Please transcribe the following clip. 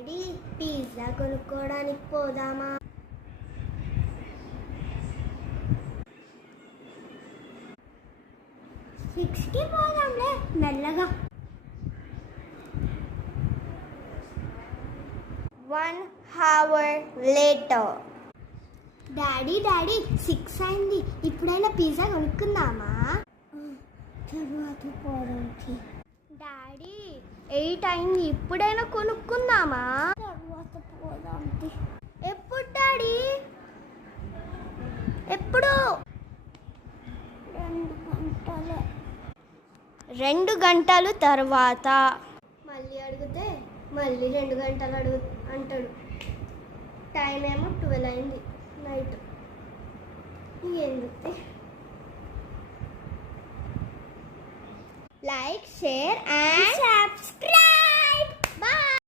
Daddy pizza కొనుక్కోవడానికి పోదామా? సిక్స్కి పోదాంలే మెల్లగా. 1 hour later. డాడీ 6 అయింది, ఇప్పుడైనా పిజ్జా కొనుక్కుందామా? తర్వాత పోదాంకి. డాడీ 8 అయింది, ఇప్పుడైనా కొనుక్కుందామా? తర్వాత పోదాంకి. ఎప్పుడు డాడీ? ఎప్పుడు? 2 గంటలే. 2 గంటల తర్వాత మళ్ళీ అడిగితే మళ్ళీ 2 గంటలు అంటాడు. టైం ఏమో 12 అయింది నైట్. ఎందుకు? Like, share and subscribe. Bye.